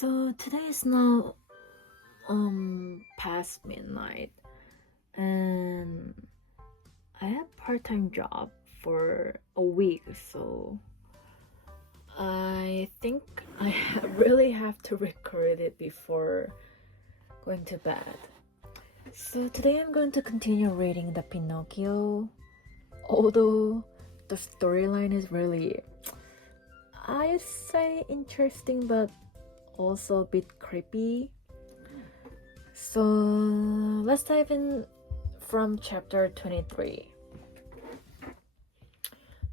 So today is now past midnight, and I have part-time job for a week, so I think I really have to record it before going to bed. So today I'm going to continue reading the Pinocchio, although the storyline is really, I say, interesting, but also a bit creepy. So let's dive in from chapter 23.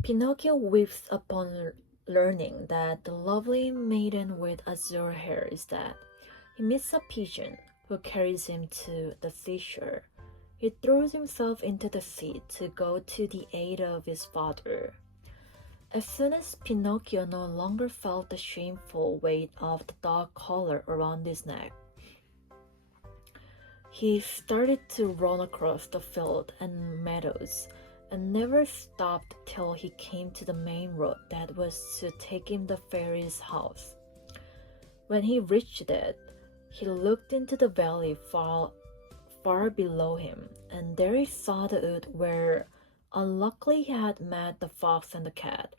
Pinocchio weeps upon learning that the lovely maiden with azure hair is dead. He meets a pigeon who carries him to the seashore. He throws himself into the sea to go to the aid of his father. As soon as Pinocchio no longer felt the shameful weight of the dog collar around his neck, he started to run across the field and meadows and never stopped till he came to the main road that was to take him to the fairy's house. When he reached it, he looked into the valley far below him, and there he saw the wood where unluckily he had met the fox and the cat,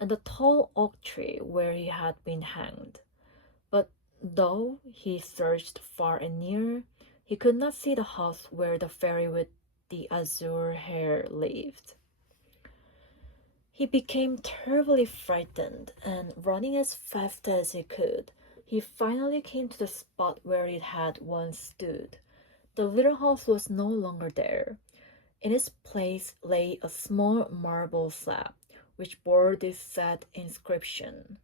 and the tall oak tree where he had been hanged. But though he searched far and near, he could not see the house where the fairy with the azure hair lived. He became terribly frightened, and running as fast as he could, he finally came to the spot where it had once stood. The little house was no longer there. In its place lay a small marble slab, which bore this sad inscription: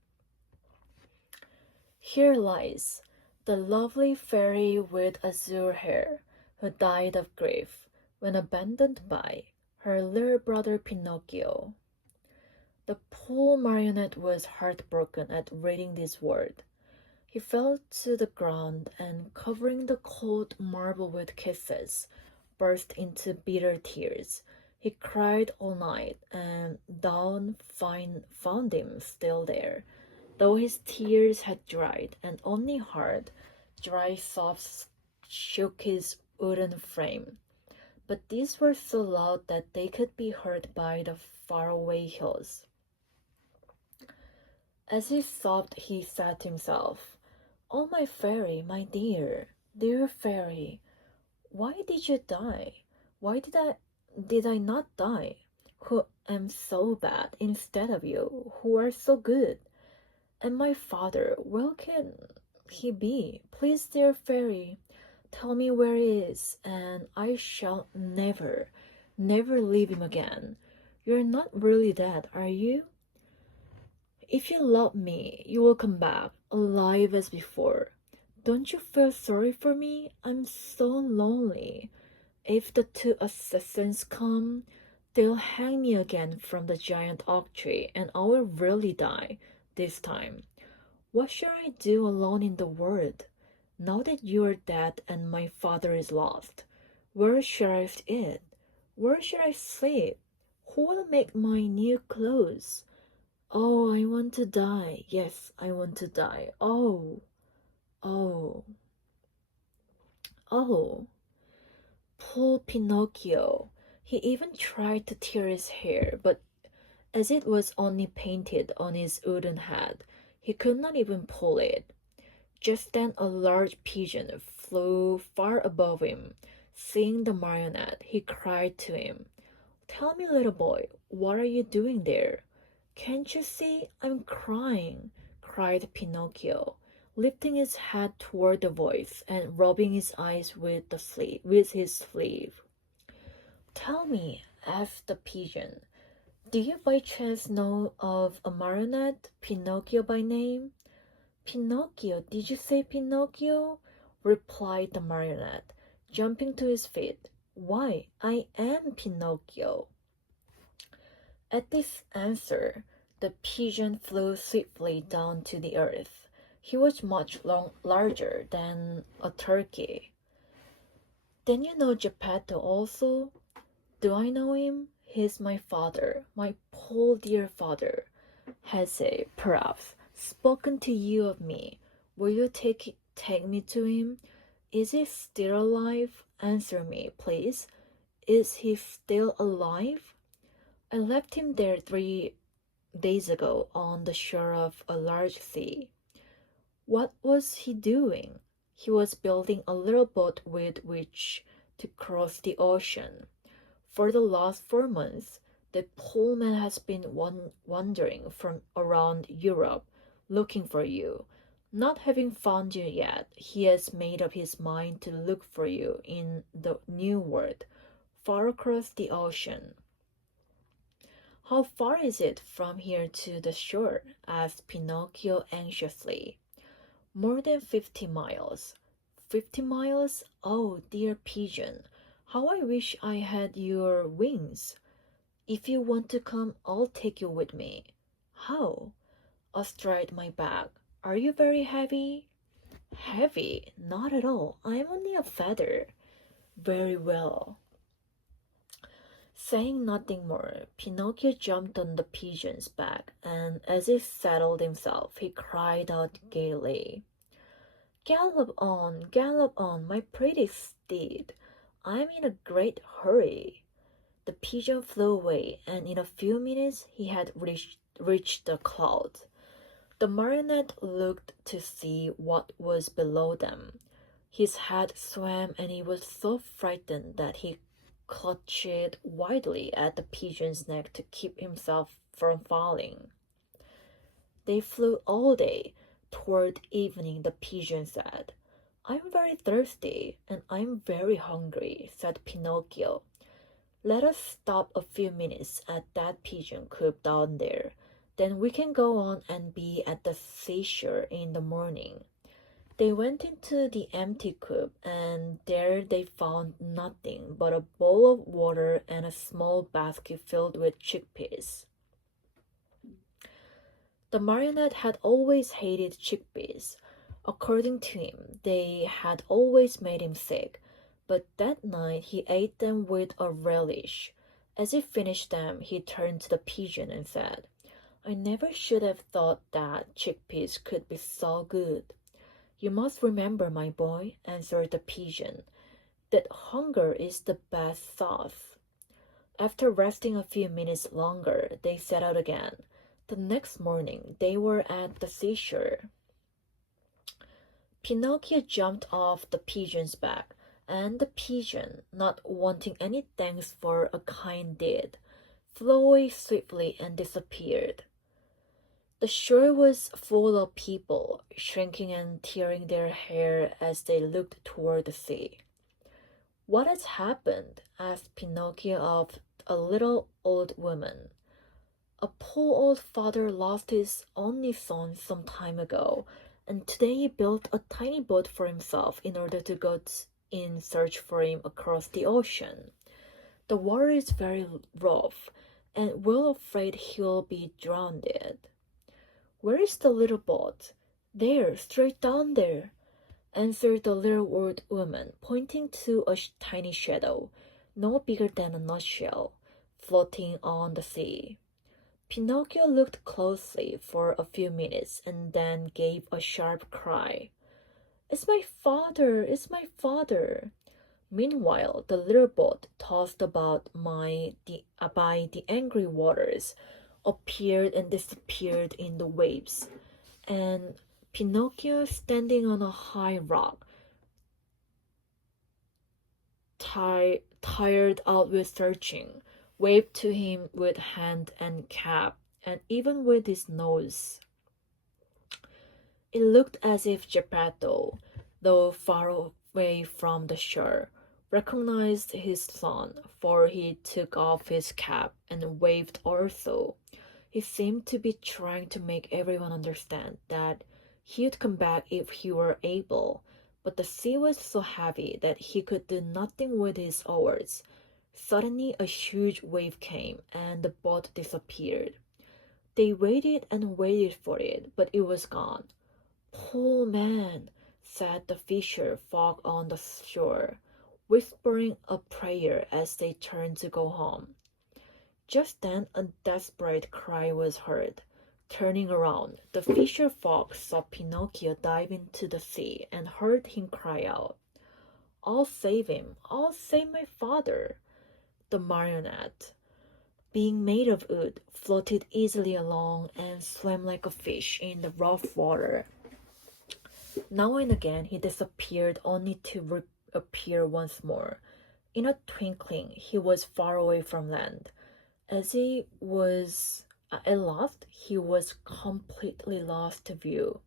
"Here lies the lovely fairy with azure hair, who died of grief when abandoned by her little brother Pinocchio." The poor marionette was heartbroken at reading this word. He fell to the ground and, covering the cold marble with kisses, burst into bitter tears. He cried all night, and dawn found him still there, though his tears had dried, and only hard, dry sobs shook his wooden frame. But these were so loud that they could be heard by the faraway hills. As he sobbed, he said to himself, "Oh, my fairy, my dear, dear fairy, why did you die? Why did I not die, who am so bad, instead of you, who are so good? And my father, where can he be? Please, dear fairy, tell me where he is, and I shall never, never leave him again. You're not really dead, are you? If you love me, you will come back, alive as before. Don't you feel sorry for me? I'm so lonely. If the two assassins come, they'll hang me again from the giant oak tree, and I will really die this time. What shall I do alone in the world, now that you are dead and my father is lost? Where shall I eat? Where shall I sleep? Who will make my new clothes? Oh, I want to die. Yes, I want to die. Oh, oh, oh." Poor Pinocchio. He even tried to tear his hair, but as it was only painted on his wooden head, he could not even pull it. Just then a large pigeon flew far above him. Seeing the marionette, he cried to him, "Tell me, little boy, what are you doing there?" "Can't you see I'm crying?" cried Pinocchio, lifting his head toward the voice and rubbing his eyes with his sleeve. "Tell me," asked the pigeon, "do you by chance know of a marionette, Pinocchio by name?" "Pinocchio? Did you say Pinocchio?" replied the marionette, jumping to his feet. "Why, I am Pinocchio." At this answer, the pigeon flew swiftly down to the earth. He was much larger than a turkey. "Then you know Geppetto also?" "Do I know him? He's my father, my poor dear father. Has he, perhaps, spoken to you of me? Will you take me to him? Is he still alive? Answer me, please. Is he still alive? I left him there 3 days ago on the shore of a large sea. What was he doing? He was building a little boat with which to cross the ocean. For the last 4 months, the poor man has been wandering from around Europe looking for you. Not having found you yet, he has made up his mind to look for you in the New World, far across the ocean. How far is it from here to the shore? Asked Pinocchio anxiously. More than 50 miles. 50 miles? Oh, dear pigeon, how I wish I had your wings. If you want to come, I'll take you with me. How? Astride my back. Are you very heavy? Heavy? Not at all. I'm only a feather. Very well. Saying nothing more, Pinocchio jumped on the pigeon's back, and as he settled himself, he cried out gaily, gallop on, my pretty steed. I'm in a great hurry. The pigeon flew away, and in a few minutes he had reached the clouds. The marionette looked to see what was below them. His head swam, and he was so frightened that he clutched wildly at the pigeon's neck to keep himself from falling. They flew all day. Toward evening, the pigeon said, I'm very thirsty, and I'm very hungry, said Pinocchio. Let us stop a few minutes at that pigeon coop down there. Then we can go on and be at the seashore in the morning. They went into the empty coop, and there they found nothing but a bowl of water and a small basket filled with chickpeas. The marionette had always hated chickpeas. According to him, they had always made him sick, but that night he ate them with a relish. As he finished them, he turned to the pigeon and said, I never should have thought that chickpeas could be so good. You must remember, my boy, answered the pigeon, that hunger is the best sauce. After resting a few minutes longer, they set out again. The next morning, they were at the seashore. Pinocchio jumped off the pigeon's back, and the pigeon, not wanting any thanks for a kind deed, flew away swiftly and disappeared. The shore was full of people, shrinking and tearing their hair as they looked toward the sea. What has happened? Asked Pinocchio of a little old woman. A poor old father lost his only son some time ago, and today he built a tiny boat for himself in order to go in search for him across the ocean. The water is very rough, and we're afraid he'll be drowned. Where is the little boat? There, straight down there, answered the little old woman, pointing to a tiny shadow, no bigger than a nutshell, floating on the sea. Pinocchio looked closely for a few minutes and then gave a sharp cry. It's my father! It's my father! Meanwhile, the little boat, tossed about by the angry waters, appeared and disappeared in the waves, and Pinocchio, standing on a high rock, tired out with searching, waved to him with hand and cap, and even with his nose. It looked as if Geppetto, though far away from the shore, recognized his son, for he took off his cap and waved also. He seemed to be trying to make everyone understand that he would come back if he were able, but the sea was so heavy that he could do nothing with his oars. Suddenly a huge wave came, and the boat disappeared. They waited and waited for it, but it was gone. Poor man, said the fisher folk on the shore, whispering a prayer as they turned to go home. Just then a desperate cry was heard. Turning around, the fisher fox saw Pinocchio dive into the sea and heard him cry out, "I'll save him! I'll save my father!" The marionette, being made of wood, floated easily along and swam like a fish in the rough water. Now and again he disappeared only to reappear once more. In a twinkling he was far away from land. As he was at last, he was completely lost to view.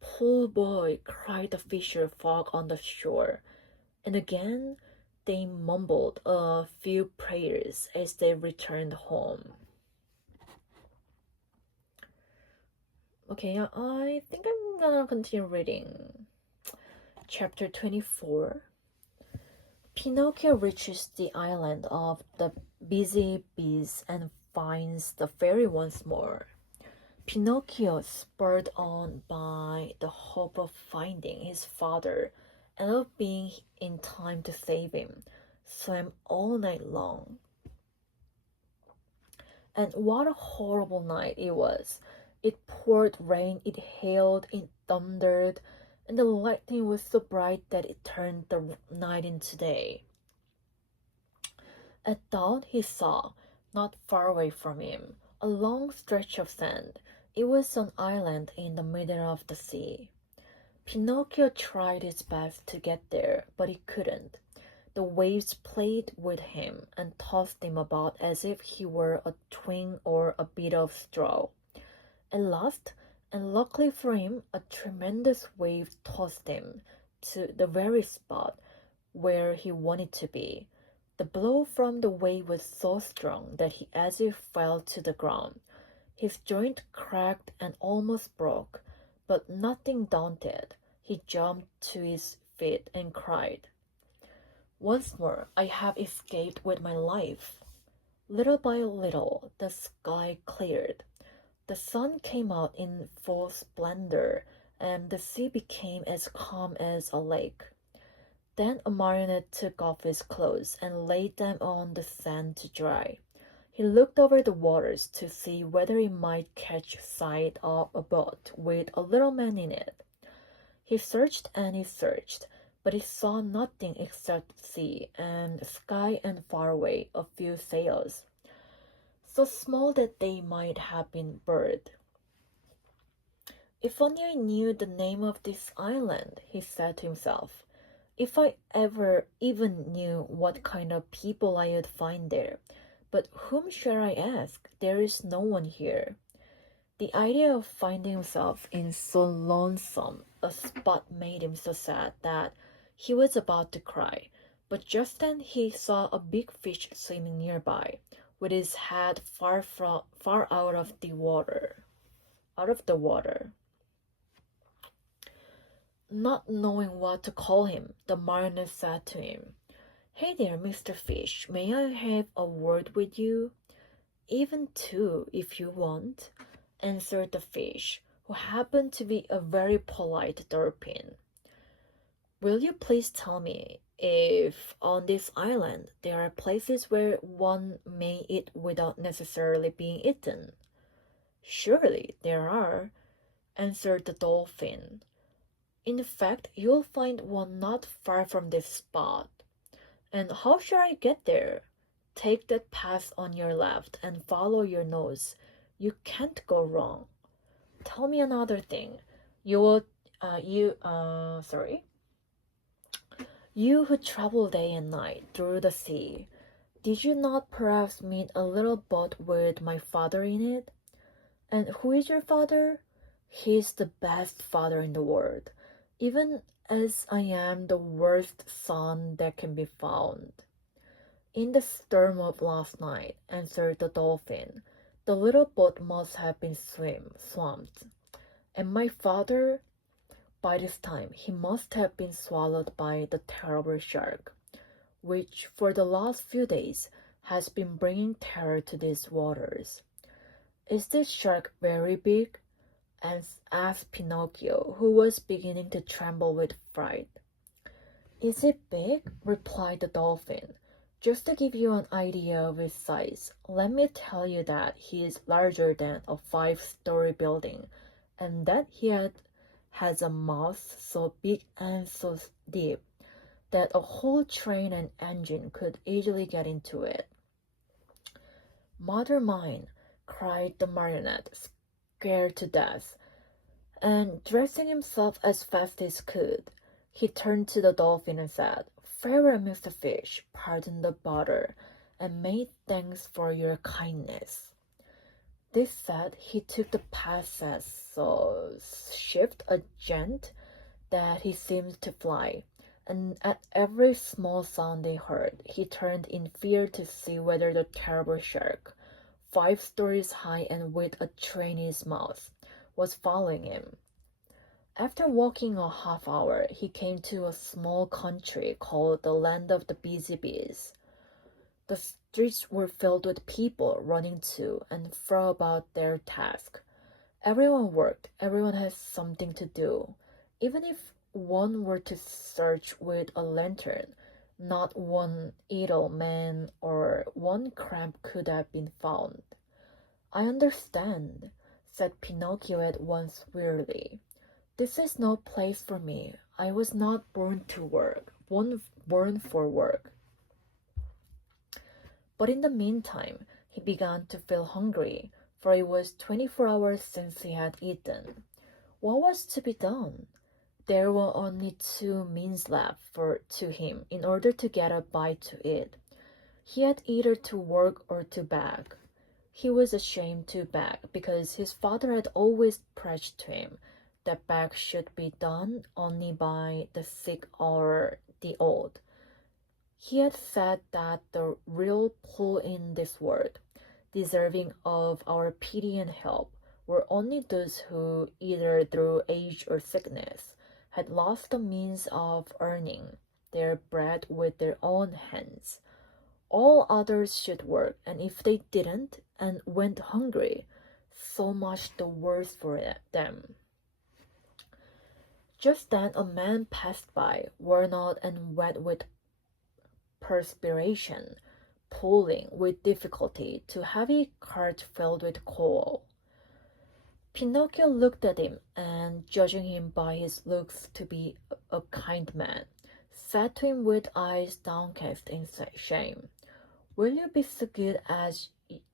"Poor boy!" cried the fisher folk on the shore, and again they mumbled a few prayers as they returned home. Okay, I think I'm gonna continue reading. Chapter 24. Pinocchio reaches the island of the busy bees and finds the fairy once more. Pinocchio, spurred on by the hope of finding his father and of being in time to save him, swam all night long. And what a horrible night it was! It poured rain, it hailed, it thundered, and the lightning was so bright that it turned the night into day. At dawn he saw, not far away from him, a long stretch of sand. It was an island in the middle of the sea. Pinocchio tried his best to get there, but he couldn't. The waves played with him and tossed him about as if he were a twig or a bit of straw. At last, and luckily for him, a tremendous wave tossed him to the very spot where he wanted to be. The blow from the wave was so strong that he as if fell to the ground. His joint cracked and almost broke, but nothing daunted, he jumped to his feet and cried, "Once more I have escaped with my life." Little by little, the sky cleared. The sun came out in full splendor, and the sea became as calm as a lake. Then a marionette took off his clothes and laid them on the sand to dry. He looked over the waters to see whether he might catch sight of a boat with a little man in it. He searched and he searched, but he saw nothing except sea and sky and far away a few sails, so small that they might have been birds. "If only I knew the name of this island," he said to himself. "If I ever even knew what kind of people I would find there. But whom shall I ask? There is no one here." The idea of finding himself in so lonesome a spot made him so sad that he was about to cry. But just then he saw a big fish swimming nearby, with his head far out of the water. Not knowing what to call him, the marionette said to him, "Hey there, Mr. Fish, may I have a word with you?" "Even two, if you want," answered the fish, who happened to be a very polite dolphin. "Will you please tell me if on this island there are places where one may eat without necessarily being eaten?" "Surely there are," answered the dolphin. "In fact, you'll find one not far from this spot." "And how shall I get there?" "Take that path on your left and follow your nose. You can't go wrong." "Tell me another thing. You who travel day and night through the sea, did you not perhaps meet a little boat with my father in it?" "And who is your father?" "He is the best father in the world, even as I am the worst son that can be found." "In the storm of last night," answered the dolphin, "the little boat must have been swamped. And my father, by this time, he must have been swallowed by the terrible shark, which for the last few days has been bringing terror to these waters." "Is this shark very big?" asked Pinocchio, who was beginning to tremble with fright. "Is it big?" replied the dolphin. Just to give you an idea of his size, let me tell you that he is larger than a 5-story building, and that has a mouth so big and so deep that a whole train and engine could easily get into it. Mother mine, cried the marionette, scared to death, and dressing himself as fast as he could, he turned to the dolphin and said, "Farewell, Mr. Fish, pardon the butter, and many thanks for your kindness." This said, he took the passage so swift a gent that he seemed to fly, and at every small sound they heard, he turned in fear to see whether the terrible shark, 5 stories high and with a train in his mouth, was following him. After walking a half hour, he came to a small country called the Land of the Busy Bees. The streets were filled with people running to and fro about their task. Everyone worked, everyone had something to do. Even if one were to search with a lantern, not one idle man or one crab could have been found. "I understand," said Pinocchio at once wearily. "This is no place for me. I was not born for work." But in the meantime, he began to feel hungry, for it was 24 hours since he had eaten. What was to be done? There were only 2 means left to him in order to get a bite to eat. He had either to work or to beg. He was ashamed to beg because his father had always preached to him that beg should be done only by the sick or the old. He had said that the real poor in this world, deserving of our pity and help, were only those who, either through age or sickness, had lost the means of earning their bread with their own hands. All others should work, and if they didn't and went hungry, so much the worse for them. Just then a man passed by, worn out and wet with perspiration, pulling with difficulty a heavy cart filled with coal. Pinocchio looked at him, and judging him by his looks to be a kind man, said to him with eyes downcast in shame, "Will you be so good as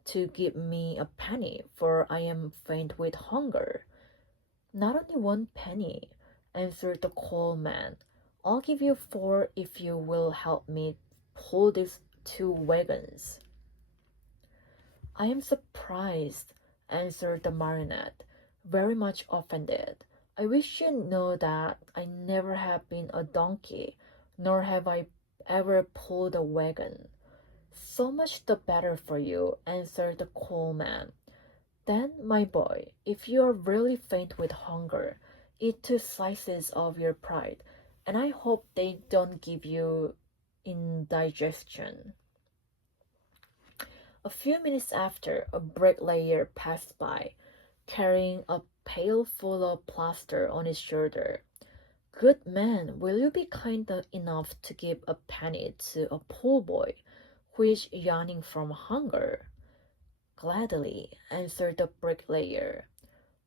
to give me a penny, for I am faint with hunger?" "Not only 1 penny," answered the coal man. "I'll give you 4 if you will help me pull these 2 wagons." "I am surprised," answered the marionette, very much offended. "I wish you know that I never have been a donkey, nor have I ever pulled a wagon." "So much the better for you," answered the coal man. "Then, my boy, if you are really faint with hunger, eat 2 slices of your pride, and I hope they don't give you indigestion." A few minutes after, a bricklayer passed by, carrying a pail full of plaster on his shoulder. "Good man, will you be kind enough to give a penny to a poor boy who is yawning from hunger?" "Gladly," answered the bricklayer.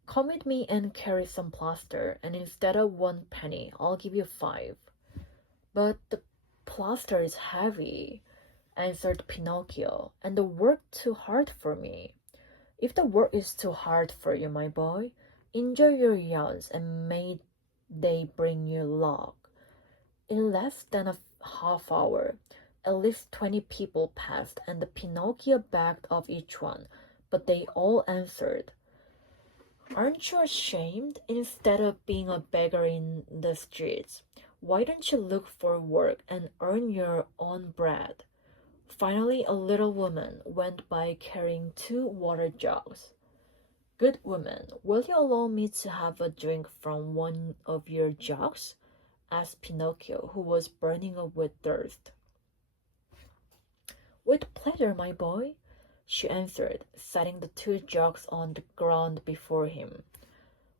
"Come with me and carry some plaster, and instead of 1 penny, I'll give you 5. "But the plaster is heavy," answered Pinocchio, "and the work too hard for me." "If the work is too hard for you, my boy, enjoy your yawns, and may they bring you luck." In less than a half hour, at least 20 people passed, and the Pinocchio begged of each one, but they all answered, "Aren't you ashamed? Instead of being a beggar in the streets, why don't you look for work and earn your own bread?" Finally, a little woman went by carrying 2 water jugs. "Good woman, will you allow me to have a drink from one of your jugs?" asked Pinocchio, who was burning up with thirst. "With pleasure, my boy," she answered, setting the 2 jugs on the ground before him.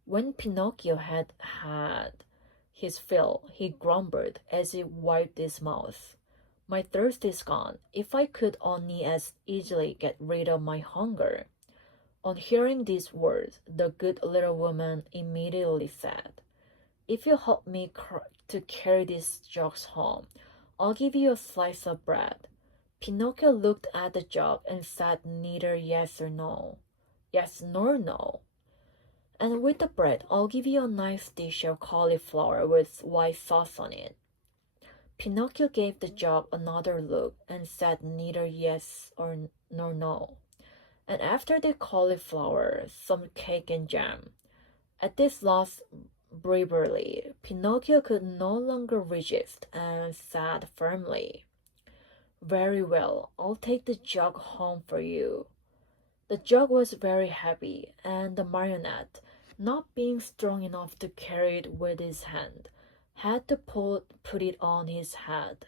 When Pinocchio had had his fill, he grumbled as he wiped his mouth. My thirst is gone. If I could only as easily get rid of my hunger. On hearing these words, the good little woman immediately said, If you help me to carry these jugs home, I'll give you a slice of bread. Pinocchio looked at the jug and said neither yes or no. Yes nor no. And with the bread, I'll give you a nice dish of cauliflower with white sauce on it. Pinocchio gave the jug another look and said neither yes nor no. And after the cauliflower, some cake and jam. At this last bravery, Pinocchio could no longer resist and said firmly, Very well, I'll take the jug home for you. The jug was very heavy, and the marionette, not being strong enough to carry it with his hand, had to put it on his head.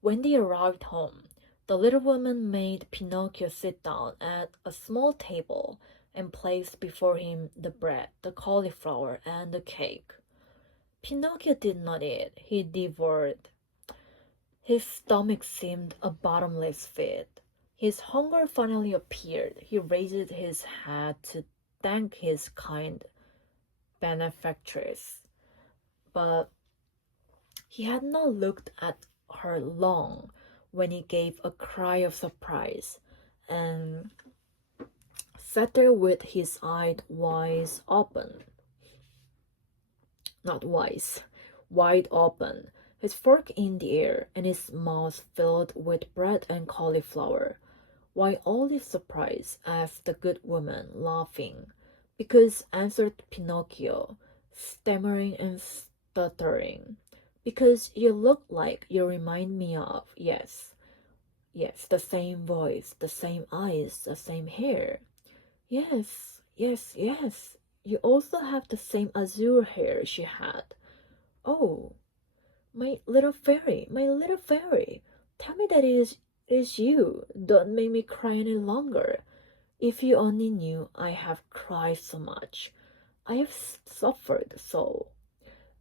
When they arrived home, the little woman made Pinocchio sit down at a small table and placed before him the bread, the cauliflower, and the cake. Pinocchio did not eat, he devoured. His stomach seemed a bottomless pit. His hunger finally appeared. He raised his head to thank his kind benefactress, but he had not looked at her long when he gave a cry of surprise and sat there with his eyes wide open, his fork in the air and his mouth filled with bread and cauliflower. Why all this surprise? Asked the good woman, laughing. Because, answered Pinocchio, stammering and stuttering. Because you look like you remind me of, yes, the same voice, the same eyes, the same hair. Yes. You also have the same azure hair she had. Oh, my little fairy, tell me that it is you. Don't make me cry any longer. If you only knew I have cried so much. I have suffered so.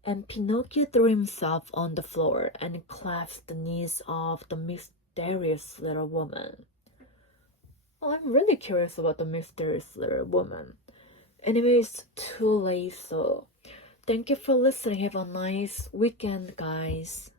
And Pinocchio threw himself on the floor and clasped the knees of the mysterious little woman. Well, I'm really curious about the mysterious little woman. Anyway, it's too late, so thank you for listening. Have a nice weekend, guys.